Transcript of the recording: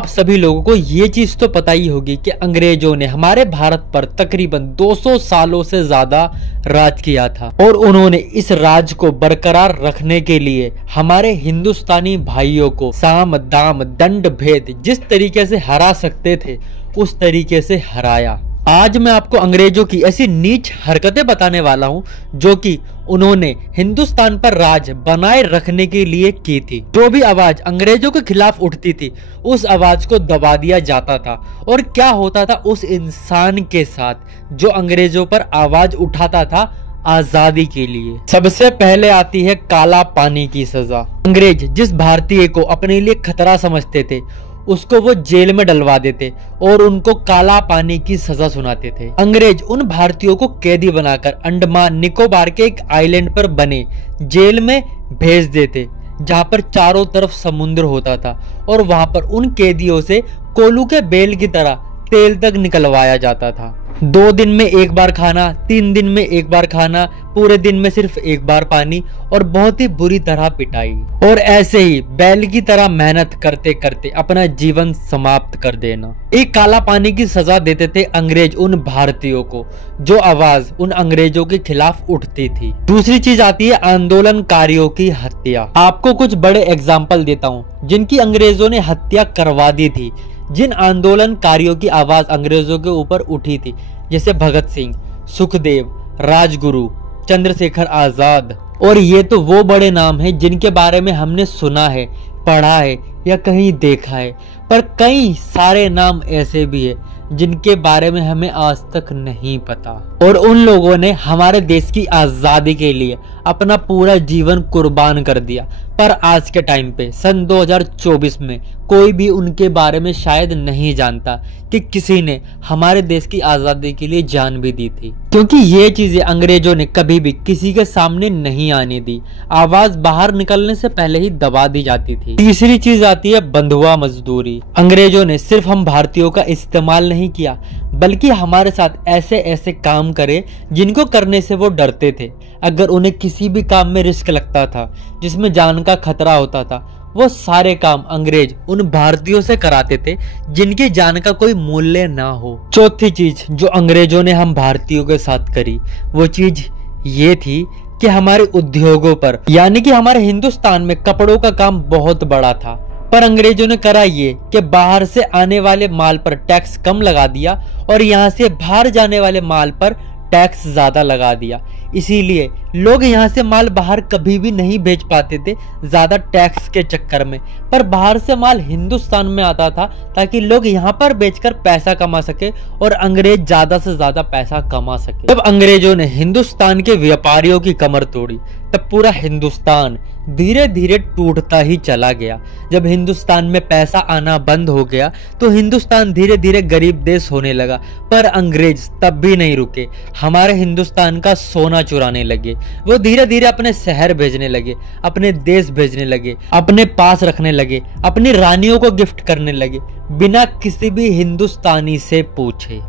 आप सभी लोगों को ये चीज तो पता ही होगी कि अंग्रेजों ने हमारे भारत पर तकरीबन 200 सालों से ज्यादा राज किया था और उन्होंने इस राज को बरकरार रखने के लिए हमारे हिंदुस्तानी भाइयों को साम दाम दंड भेद जिस तरीके से हरा सकते थे उस तरीके से हराया। आज मैं आपको अंग्रेजों की ऐसी नीच हरकतें बताने वाला हूं जो कि उन्होंने हिंदुस्तान पर राज बनाए रखने के लिए की थी। जो भी आवाज अंग्रेजों के खिलाफ उठती थी उस आवाज को दबा दिया जाता था। और क्या होता था उस इंसान के साथ जो अंग्रेजों पर आवाज उठाता था आजादी के लिए। सबसे पहले आती है काला पानी की सजा। अंग्रेज जिस भारतीय को अपने लिए खतरा समझते थे उसको वो जेल में डलवा देते और उनको काला पानी की सजा सुनाते थे। अंग्रेज उन भारतीयों को कैदी बनाकर अंडमान निकोबार के एक आइलैंड पर बने जेल में भेज देते जहां पर चारों तरफ समुद्र होता था और वहां पर उन कैदियों से कोलू के बेल की तरह तेल तक निकलवाया जाता था। 2 दिन में एक बार खाना, 3 दिन में एक बार खाना, पूरे दिन में सिर्फ एक बार पानी और बहुत ही बुरी तरह पिटाई। और ऐसे ही बैल की तरह मेहनत करते करते अपना जीवन समाप्त कर देना। एक काला पानी की सजा देते थे अंग्रेज उन भारतीयों को जो आवाज उन अंग्रेजों के खिलाफ उठती थी। दूसरी चीज आती है आंदोलनकारियों की हत्या। आपको कुछ बड़े एग्जाम्पल देता हूँ जिनकी अंग्रेजों ने हत्या करवा दी थी, जिन आंदोलनकारियों की आवाज अंग्रेजों के ऊपर उठी थी, जैसे भगत सिंह, सुखदेव, राजगुरु, चंद्रशेखर आजाद। और ये तो वो बड़े नाम हैं जिनके बारे में हमने सुना है, पढ़ा है या कहीं देखा है, पर कई सारे नाम ऐसे भी है जिनके बारे में हमें आज तक नहीं पता। और उन लोगों ने हमारे देश की आजादी के लिए अपना पूरा जीवन कुर्बान कर दिया, पर आज के टाइम पे सन 2024 में कोई भी उनके बारे में शायद नहीं जानता कि किसी ने हमारे देश की आजादी के लिए जान भी दी थी, क्योंकि ये चीजें अंग्रेजों ने कभी भी किसी के सामने नहीं आने दी। आवाज बाहर निकलने से पहले ही दबा दी जाती थी। तीसरी चीज आती है बंधुआ मजदूरी। अंग्रेजों ने सिर्फ हम भारतीयों का इस्तेमाल नहीं किया बल्कि हमारे साथ ऐसे ऐसे काम करे जिनको करने से वो डरते थे। अगर उन्हें किसी भी काम में रिस्क लगता था जिसमें जान का खतरा होता था, वो सारे काम अंग्रेज उन भारतीयों से कराते थे जिनकी जान का कोई मूल्य ना हो। चौथी चीज जो अंग्रेजों ने हम भारतीयों के साथ करी वो चीज ये थी कि हमारे उद्योगों पर, यानी कि हमारे हिंदुस्तान में कपड़ों का काम बहुत बड़ा था, पर अंग्रेजों ने करा ये कि बाहर से आने वाले माल पर टैक्स कम लगा दिया और यहाँ से बाहर जाने वाले माल पर टैक्स ज्यादा लगा दिया। इसीलिए लोग यहाँ से माल बाहर कभी भी नहीं भेज पाते थे ज्यादा टैक्स के चक्कर में, पर बाहर से माल हिंदुस्तान में आता था ताकि लोग यहाँ पर बेचकर पैसा कमा सके और अंग्रेज ज्यादा से ज्यादा पैसा कमा सके। जब अंग्रेजों ने हिंदुस्तान के व्यापारियों की कमर तोड़ी तब पूरा हिंदुस्तान धीरे धीरे टूटता ही चला गया। जब हिंदुस्तान में पैसा आना बंद हो गया तो हिंदुस्तान धीरे धीरे गरीब देश होने लगा, पर अंग्रेज तब भी नहीं रुके। हमारे हिंदुस्तान का सोना चुराने लगे। वो धीरे धीरे अपने शहर भेजने लगे, अपने देश भेजने लगे, अपने पास रखने लगे, अपनी रानियों को गिफ्ट करने लगे बिना किसी भी हिंदुस्तानी से पूछे।